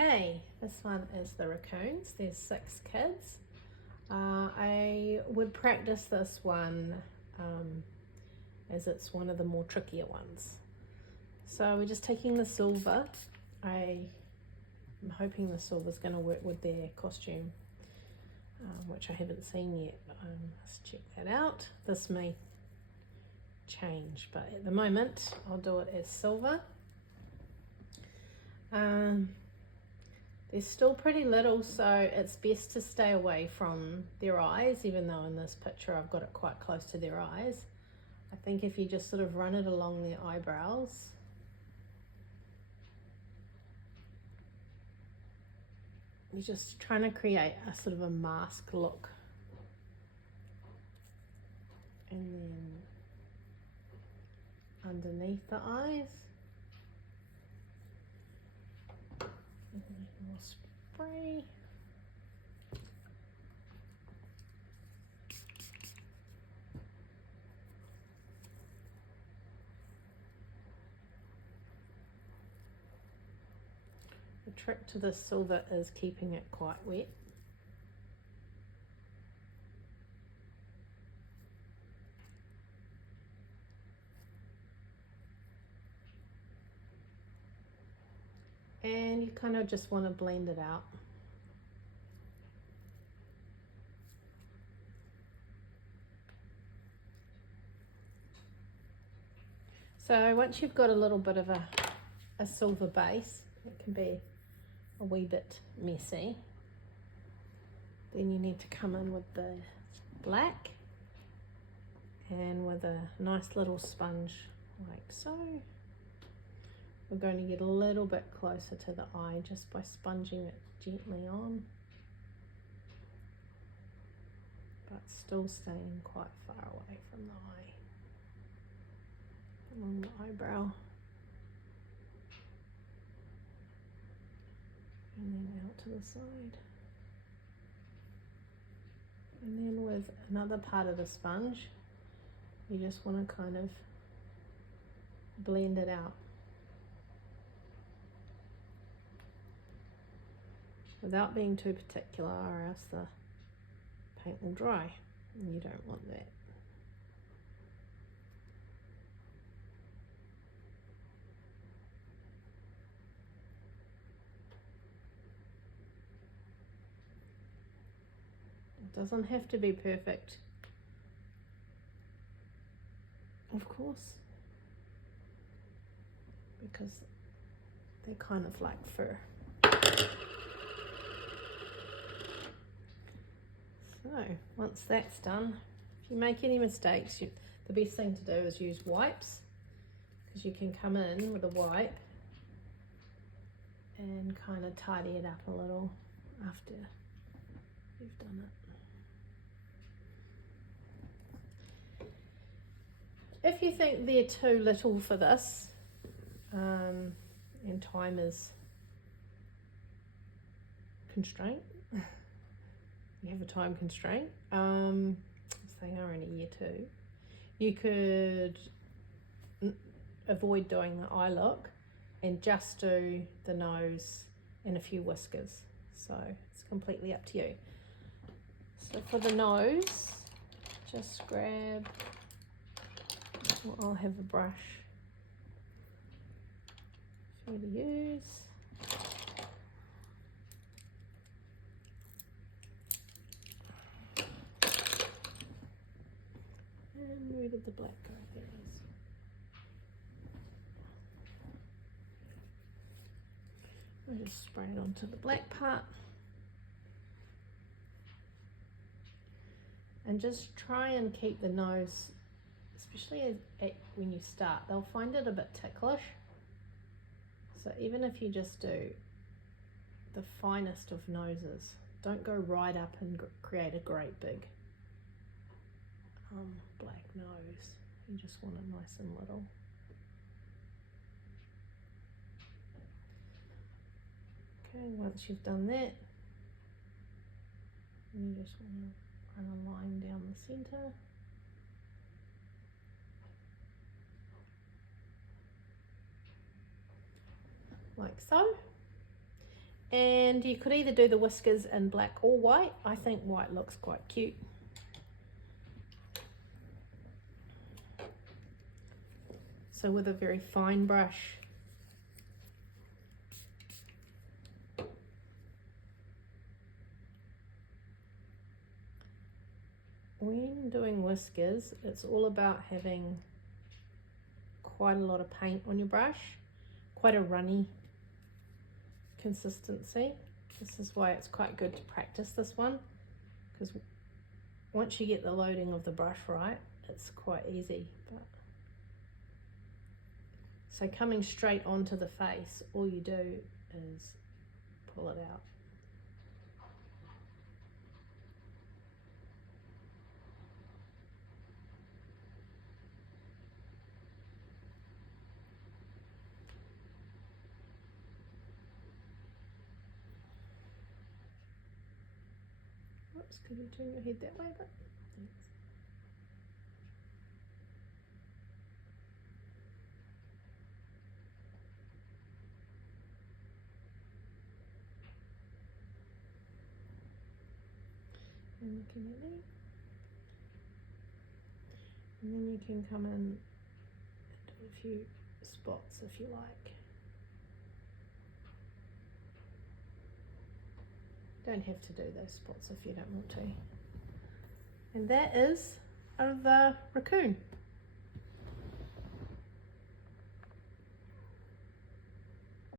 Okay, this one is the Raccoons. There's 6 kids. I would practice this one as it's one of the more trickier ones. So we're just taking the silver. I'm hoping the silver is going to work with their costume, which I haven't seen yet. Let's check that out. This may change, but at the moment I'll do it as silver. They're still pretty little, so it's best to stay away from their eyes, even though in this picture I've got it quite close to their eyes. I think if you just sort of run it along their eyebrows, you're just trying to create a sort of a mask look. And then underneath the eyes, more spray. The trick to this silver is keeping it quite wet. And you kind of just want to blend it out. So once you've got a little bit of a silver base, it can be a wee bit messy, then you need to come in with the black and with a nice little sponge like so. We're going to get a little bit closer to the eye just by sponging it gently on, but still staying quite far away from the eye, along the eyebrow, and then out to the side. And then with another part of the sponge, you just want to kind of blend it out without being too particular, or else the paint will dry, and you don't want that. It doesn't have to be perfect, of course, because they're kind of like fur. So once that's done, if you make any mistakes, the best thing to do is use wipes, because you can come in with a wipe and kind of tidy it up a little after you've done it. If you think they're too little for this, and time is constraint, you have a time constraint, as they are in a year 2, you could avoid doing the eye look and just do the nose and a few whiskers. So it's completely up to you. So for the nose, just grab, well, I'll have a brush for you to use. And where did the black go? There it is. I'll just spray it onto the black part. And just try and keep the nose, especially when you start, they'll find it a bit ticklish. So even if you just do the finest of noses, don't go right up and create a great big black nose. You just want it nice and little. Okay, once you've done that, you just want to run a line down the center. Like so. And you could either do the whiskers in black or white. I think white looks quite cute. So with a very fine brush, when doing whiskers, it's all about having quite a lot of paint on your brush, quite a runny consistency. This is why it's quite good to practice this one, because once you get the loading of the brush right, it's quite easy. So coming straight onto the face, all you do is pull it out. Oops, could you turn your head that way a bit? Thanks. And looking at me. And then you can come in and do a few spots if you like. Don't have to do those spots if you don't want to. And that is the raccoon.